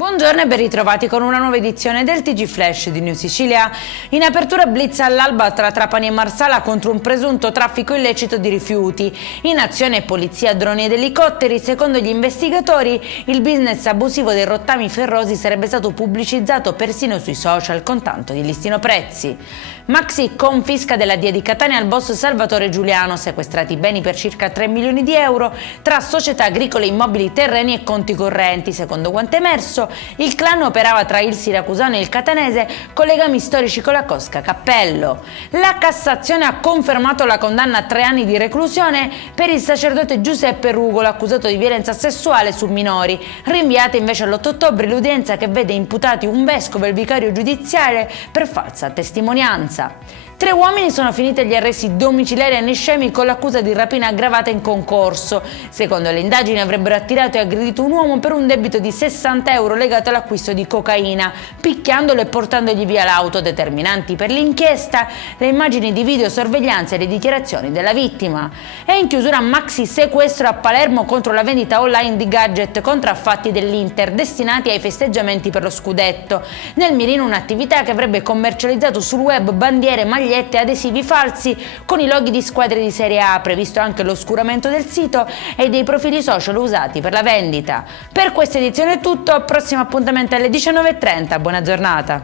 Buongiorno e ben ritrovati con una nuova edizione del TG Flash di New Sicilia. In apertura blitz all'alba tra Trapani e Marsala contro un presunto traffico illecito di rifiuti. In azione polizia, droni ed elicotteri. Secondo gli investigatori il business abusivo dei rottami ferrosi sarebbe stato pubblicizzato persino sui social con tanto di listino prezzi. Maxi confisca della DIA di Catania al boss Salvatore Giuliano, sequestrati beni per circa 3 milioni di euro tra società agricole, immobili, terreni e conti correnti. Secondo quanto emerso, il clan operava tra il siracusano e il catanese con legami storici con la cosca Cappello. La Cassazione ha confermato la condanna a 3 anni di reclusione per il sacerdote Giuseppe Rugolo, accusato di violenza sessuale su minori. Rinviata invece all'8 ottobre l'udienza che vede imputati un vescovo e il vicario giudiziario per falsa testimonianza. 3 uomini sono finiti agli arresti domiciliari a Niscemi con l'accusa di rapina aggravata in concorso. Secondo le indagini avrebbero attirato e aggredito un uomo per un debito di 60 euro legato all'acquisto di cocaina, picchiandolo e portandogli via l'auto. Determinanti per l'inchiesta le immagini di videosorveglianza e le dichiarazioni della vittima. E in chiusura maxi sequestro a Palermo contro la vendita online di gadget contraffatti dell'Inter destinati ai festeggiamenti per lo scudetto. Nel mirino un'attività che avrebbe commercializzato sul web bandiere, magliette e adesivi falsi con i loghi di squadre di Serie A, previsto anche l'oscuramento del sito e dei profili social usati per la vendita. Per questa edizione è tutto, prossimo appuntamento alle 19:30, buona giornata.